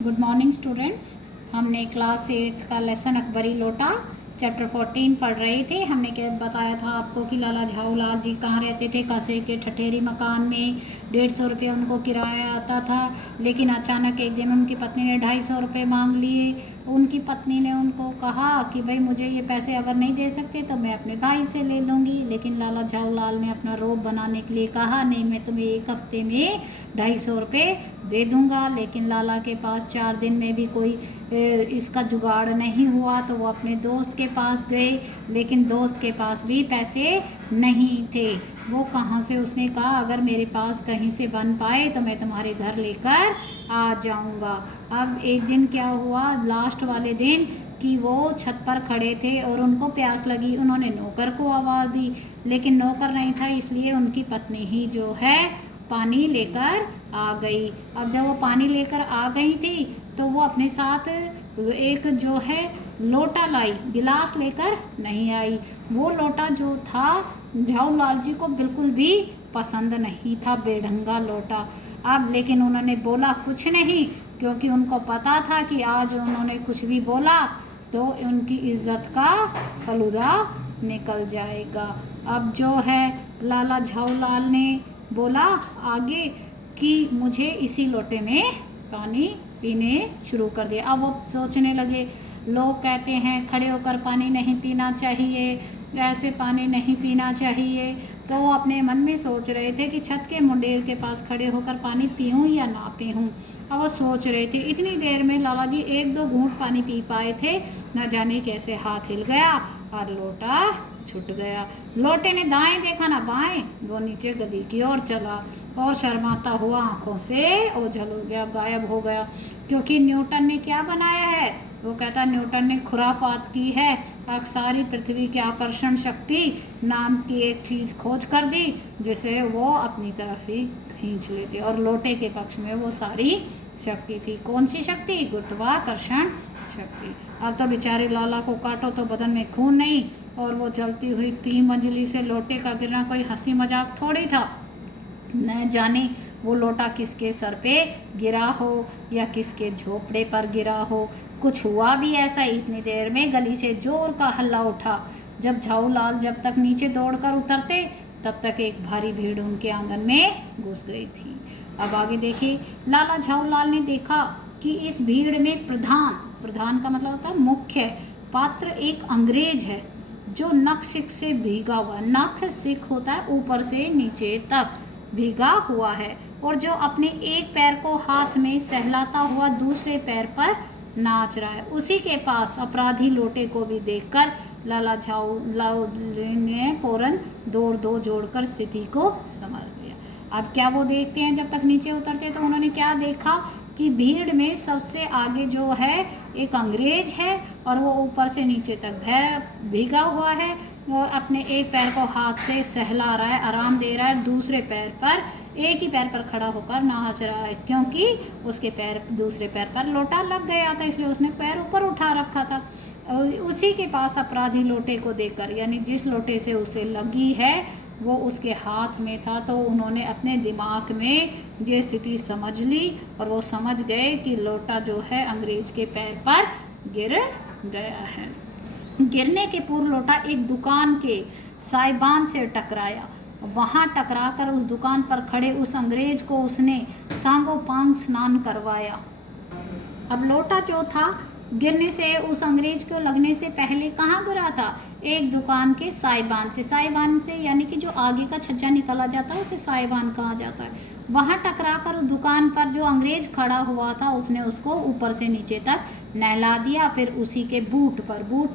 Good morning students. हमने class 8 का lesson Akbari लोटा चैप्टर 14 पढ़ रहे थे। हमने क्या बताया था आपको कि लाला झाऊलाल जी कहाँ रहते थे? कसे के ठठेरी मकान में 150 रुपये उनको किराया आता था। लेकिन अचानक एक दिन उनकी पत्नी ने 250 रुपये मांग लिए। उनकी पत्नी ने उनको कहा कि भाई मुझे ये पैसे अगर नहीं दे सकते तो मैं अपने भाई से ले लूँगी। लेकिन लाला झाऊलाल ने अपना रोब बनाने के लिए कहा नहीं, मैं तुम्हें एक हफ्ते में 250 रुपये दे दूँगा। लेकिन लाला के पास 4 दिन में भी कोई इसका जुगाड़ नहीं हुआ तो वो अपने दोस्त के पास गए, लेकिन दोस्त के पास भी पैसे नहीं थे। वो कहाँ से, उसने कहा अगर मेरे पास कहीं से बन पाए तो मैं तुम्हारे घर लेकर आ जाऊँगा। अब एक दिन क्या हुआ, लास्ट वाले दिन कि वो छत पर खड़े थे और उनको प्यास लगी। उन्होंने नौकर को आवाज़ दी, लेकिन नौकर नहीं था, इसलिए उनकी पत्नी ही जो है पानी लेकर आ गई। अब जब वो पानी लेकर आ गई थी तो वो अपने साथ एक जो है लोटा लाई, गिलास लेकर नहीं आई। वो लोटा जो था झाऊलाल जी को बिल्कुल भी पसंद नहीं था, बेढंगा लोटा। अब लेकिन उन्होंने बोला कुछ नहीं, क्योंकि उनको पता था कि आज उन्होंने कुछ भी बोला तो उनकी इज्जत का फलूदा निकल जाएगा। अब जो है लाला झाऊलाल ने बोला आगे कि मुझे इसी लोटे में पानी पीने शुरू कर दिया। अब वो सोचने लगे, लोग कहते हैं खड़े होकर पानी नहीं पीना चाहिए, ऐसे पानी नहीं पीना चाहिए। तो वो अपने मन में सोच रहे थे कि छत के मुंडेर के पास खड़े होकर पानी पीऊँ या ना पीऊँ। अब वो सोच रहे थे, इतनी देर में लाला जी 1-2 घूंट पानी पी पाए थे। न जाने कैसे हाथ हिल गया और लोटा छूट गया। लोटे ने दाएं देखा ना बाएं, वो नीचे गली की ओर चला और शर्माता हुआ आंखों से ओझल हो गया, गायब हो गया। क्योंकि न्यूटन ने क्या बनाया है, वो कहता न्यूटन ने खुराफात की है। सारी पृथ्वी की आकर्षण शक्ति नाम की एक चीज़ खोज कर दी जिसे वो अपनी तरफ ही खींच लेते, और लोटे के पक्ष में वो सारी शक्ति थी। कौन सी शक्ति? गुरुत्वाकर्षण शक्ति। अब तो बेचारे लाला को काटो तो बदन में खून नहीं, और वो चलती हुई 3 मंजिली से लोटे का गिरना कोई हंसी मजाक थोड़ी था। न जाने वो लोटा किसके सर पे गिरा हो या किसके झोपड़े पर गिरा हो। कुछ हुआ भी ऐसा, इतनी देर में गली से जोर का हल्ला उठा। जब झाऊलाल जब तक नीचे दौड़कर उतरते तब तक एक भारी भीड़ उनके आंगन में घुस गई थी। अब आगे देखिए, लाला झाऊलाल ने देखा कि इस भीड़ में प्रधान का मतलब होता है मुख्य पात्र एक अंग्रेज है, जो नख सिख से भीगा हुआ, नख सिख होता है ऊपर से नीचे तक भीगा हुआ है, और जो अपने एक पैर को हाथ में सहलाता हुआ दूसरे पैर पर नाच रहा है। उसी के पास अपराधी लोटे को भी देखकर लाला झाऊलाल ने फौरन दो जोड़कर स्थिति को समझ लिया। अब क्या वो देखते हैं, जब तक नीचे उतरते तो उन्होंने क्या देखा कि भीड़ में सबसे आगे जो है एक अंग्रेज है, और वो ऊपर से नीचे तक भीगा हुआ है और अपने एक पैर को हाथ से सहला रहा है, आराम दे रहा है। दूसरे पैर पर, एक ही पैर पर खड़ा होकर नाच रहा है, क्योंकि उसके दूसरे पैर पर लोटा लग गया था, इसलिए उसने पैर ऊपर उठा रखा था। उसी के पास अपराधी लोटे को देखकर, यानी जिस लोटे से उसे लगी है वो उसके हाथ में था, तो उन्होंने अपने दिमाग में ये स्थिति समझ ली और वो समझ गए कि लोटा जो है अंग्रेज के पैर पर गिर गया है। गिरने के पूर्व लोटा एक दुकान के साइबान से टकराया। वहाँ टकराकर उस दुकान पर खड़े उस अंग्रेज को उसने सांगोपांग स्नान करवाया। अब लोटा जो था गिरने से, उस अंग्रेज को लगने से पहले कहाँ गिरा था? एक दुकान के साइबान से। साइबान से यानी कि जो आगे का छज्जा निकला जाता है उसे साइबान कहा जाता है। वहाँ टकराकर उस दुकान पर जो अंग्रेज खड़ा हुआ था उसने उसको ऊपर से नीचे तक नहला दिया, फिर उसी के बूट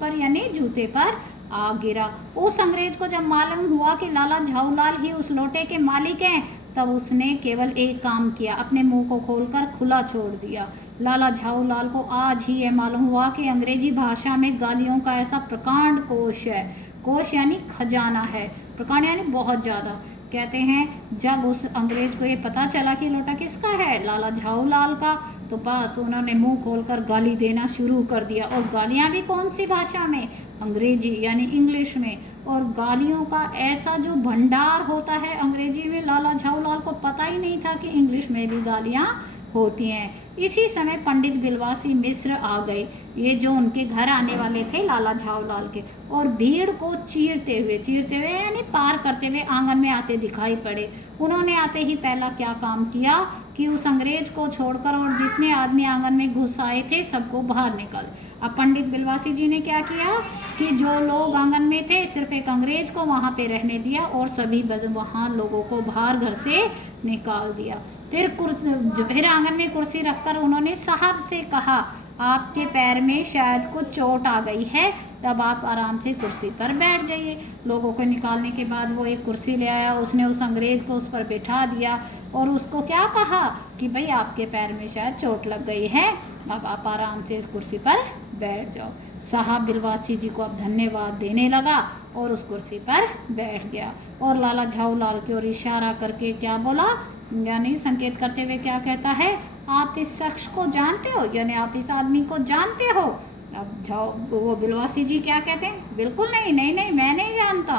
पर यानी जूते पर आ गिरा। उस अंग्रेज को जब मालूम हुआ कि लाला झाऊलाल ही उस लोटे के मालिक हैं, तब उसने केवल एक काम किया, अपने मुंह को खोलकर खुला छोड़ दिया। लाला झाऊलाल को आज ही ये मालूम हुआ कि अंग्रेजी भाषा में गालियों का ऐसा प्रकांड कोश है। कोश यानी खजाना है, प्रकांड यानी बहुत ज़्यादा। कहते हैं जब उस अंग्रेज को ये पता चला कि लोटा किसका है, लाला झाऊलाल का, तो बस उन्होंने मुंह खोलकर गाली देना शुरू कर दिया। और गालियाँ भी कौन सी भाषा में? अंग्रेजी यानी इंग्लिश में। और गालियों का ऐसा जो भंडार होता है अंग्रेजी में, लाला झाऊलाल को पता ही नहीं था कि इंग्लिश में भी गालियाँ होती हैं। इसी समय पंडित बिलवासी मिश्र आ गए, ये जो उनके घर आने वाले थे लाला झाऊलाल के, और भीड़ को चीरते हुए यानी पार करते हुए आंगन में आते दिखाई पड़े। उन्होंने आते ही पहला क्या काम किया कि उस अंग्रेज को छोड़कर और जितने आदमी आंगन में घुस आए थे सबको बाहर निकाल। अब पंडित बिलवासी जी ने क्या किया कि जो लोग आंगन में थे सिर्फ एक अंग्रेज को वहाँ पे रहने दिया और सभी वहाँ लोगों को बाहर घर से निकाल दिया। फिर आंगन में कुर्सी रखकर उन्होंने साहब से कहा, आपके पैर में शायद कुछ चोट आ गई है, तब आप आराम से कुर्सी पर बैठ जाइए। लोगों को निकालने के बाद वो एक कुर्सी ले आया, उसने उस अंग्रेज़ को उस पर बैठा दिया और उसको क्या कहा कि भाई आपके पैर में शायद चोट लग गई है, अब आप आराम से इस कुर्सी पर बैठ जाओ। साहब बिलवासी जी को अब धन्यवाद देने लगा और उस कुर्सी पर बैठ गया और लाला झाऊलाल की ओर इशारा करके क्या बोला, यानी संकेत करते हुए क्या कहता है, आप इस शख्स को जानते हो, यानी आप इस आदमी को जानते हो। अब वो बिलवासी जी क्या कहते हैं, बिल्कुल नहीं, मैं नहीं जानता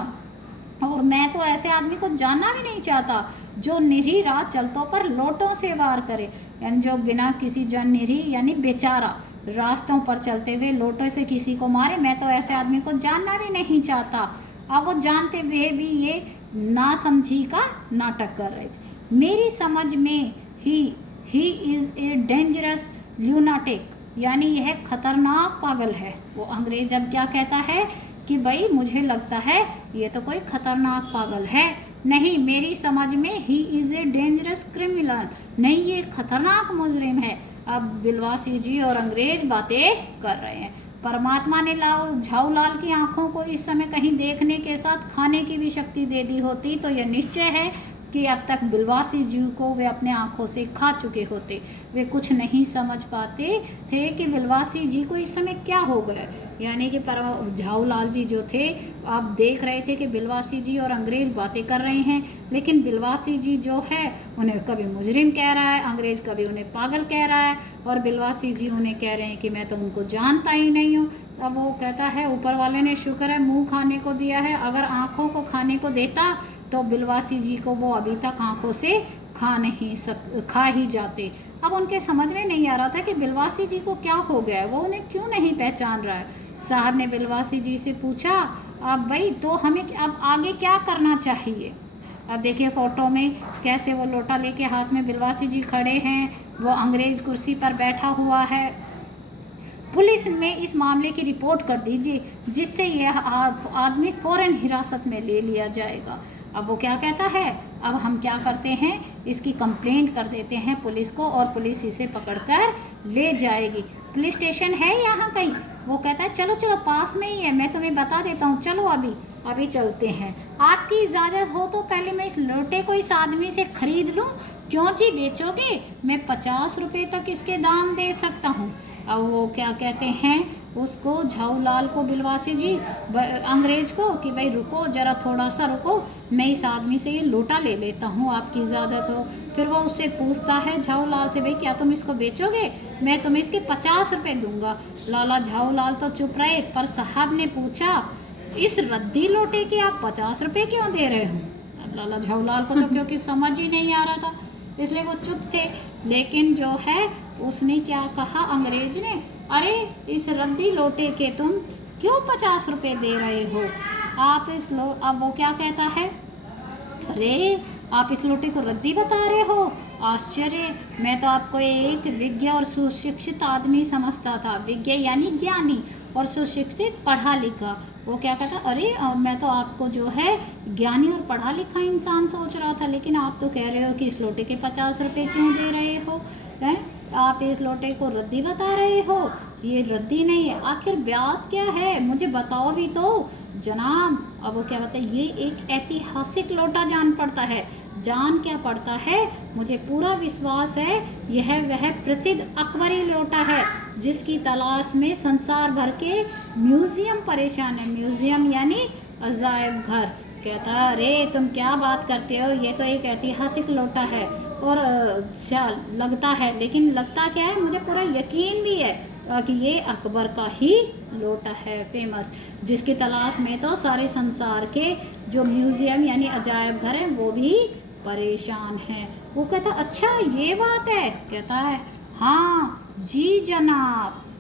और मैं तो ऐसे आदमी को जानना भी नहीं चाहता जो निरी रात चलतों पर लोटों से वार करे, यानी जो बिना किसी निरी यानी बेचारा रास्तों पर चलते हुए लोटों से किसी को मारे, मैं तो ऐसे आदमी को जानना भी नहीं चाहता। अब वो जानते हुए भी ये नासमझी का नाटक कर रहे थे। मेरी समझ में ही इज़ ए डेंजरस ल्यूनाटिक, यानी यह खतरनाक पागल है। वो अंग्रेज अब क्या कहता है कि भाई मुझे लगता है ये तो कोई खतरनाक पागल है। नहीं, मेरी समझ में he is a dangerous criminal, नहीं ये खतरनाक मुजरिम है। अब बिलवासी जी और अंग्रेज बातें कर रहे हैं। परमात्मा ने झाऊलाल की आंखों को इस समय कहीं देखने के साथ खाने की भी शक्ति दे दी होती तो यह निश्चय है कि अब तक बिलवासी जी को वे अपने आंखों से खा चुके होते। वे कुछ नहीं समझ पाते थे कि बिलवासी जी को इस समय क्या हो गया, यानी कि झाऊलाल जी जो थे आप देख रहे थे कि बिलवासी जी और अंग्रेज बातें कर रहे हैं, लेकिन बिलवासी जी जो है उन्हें कभी मुजरिम कह रहा है, अंग्रेज कभी उन्हें पागल कह रहा है और बिलवासी जी उन्हें कह रहे हैं कि मैं तो उनको जानता ही नहीं हूँ। अब वो कहता है ऊपर वाले ने शुक्र है मुँह खाने को दिया है, अगर आँखों को खाने को देता तो बिलवासी जी को वो अभी तक आंखों से खा ही जाते। अब उनके समझ में नहीं आ रहा था कि बिलवासी जी को क्या हो गया है, वो उन्हें क्यों नहीं पहचान रहा है। साहब ने बिलवासी जी से पूछा, अब भाई तो हमें अब आगे क्या करना चाहिए। अब देखिए फ़ोटो में कैसे वो लोटा लेके हाथ में बिलवासी जी खड़े हैं, वो अंग्रेज कुर्सी पर बैठा हुआ है। पुलिस में इस मामले की रिपोर्ट कर दीजिए जिससे यह आदमी फ़ौरन हिरासत में ले लिया जाएगा। अब वो क्या कहता है, अब हम क्या करते हैं, इसकी कंप्लेंट कर देते हैं पुलिस को और पुलिस इसे पकड़कर ले जाएगी। पुलिस स्टेशन है यहाँ कहीं, वो कहता है चलो चलो पास में ही है, मैं तुम्हें बता देता हूँ, चलो अभी चलते हैं। आपकी इजाज़त हो तो पहले मैं इस लोटे को इस आदमी से ख़रीद लूँ। क्यों जी बेचोगे, मैं 50 रुपये तक इसके दाम दे सकता हूँ। अब वो क्या कहते हैं उसको, झाऊलाल को, बिलवासी जी अंग्रेज को कि भाई रुको ज़रा, थोड़ा सा रुको, मैं इस आदमी से ये लोटा ले लेता हूँ, आपकी इजाज़त हो। फिर वो उससे पूछता है झाऊलाल से, भाई क्या तुम इसको बेचोगे, मैं तुम्हें इसके 50 रुपये दूंगा। लाला झाऊलाल तो चुप रहे, पर साहब ने पूछा, इस रद्दी लोटे के आप 50 रुपये क्यों दे रहे हो। लाला झाऊलाल को तो क्योंकि समझ ही नहीं आ रहा था इसलिए वो चुप थे। लेकिन जो है उसने क्या कहा अंग्रेज ने, अरे इस रद्दी लोटे के तुम क्यों 50 रुपये दे रहे हो, आप अब वो क्या कहता है, अरे आप इस लोटे को रद्दी बता रहे हो, आश्चर्य, मैं तो आपको एक विज्ञ और सुशिक्षित आदमी समझता था। विज्ञ यानी ज्ञानी और सुशिक्षित पढ़ा लिखा। वो क्या कहता, अरे मैं तो आपको जो है ज्ञानी और पढ़ा लिखा इंसान सोच रहा था, लेकिन आप तो कह रहे हो कि इस लोटे के 50 रुपये क्यों दे रहे हो, हैं आप इस लोटे को रद्दी बता रहे हो। ये रद्दी नहीं है, आखिर ब्याज क्या है मुझे बताओ भी तो जनाब। अब वो क्या बताए, ये एक ऐतिहासिक लोटा जान पड़ता है। जान क्या पड़ता है, मुझे पूरा विश्वास है यह वह प्रसिद्ध अकबरी लोटा है जिसकी तलाश में संसार भर के म्यूज़ियम परेशान है। म्यूज़ियम यानी अजायब घर। कहता अरे तुम क्या बात करते हो, ये तो एक ऐतिहासिक लोटा है और लगता है, लेकिन लगता क्या है, मुझे पूरा यकीन भी है कि ये अकबर का ही लोटा है फेमस, जिसकी तलाश में तो सारे संसार के जो म्यूज़ियम यानी अजायब घर हैं वो भी परेशान हैं। वो कहता अच्छा ये बात है, कहता है हाँ जी जनाब।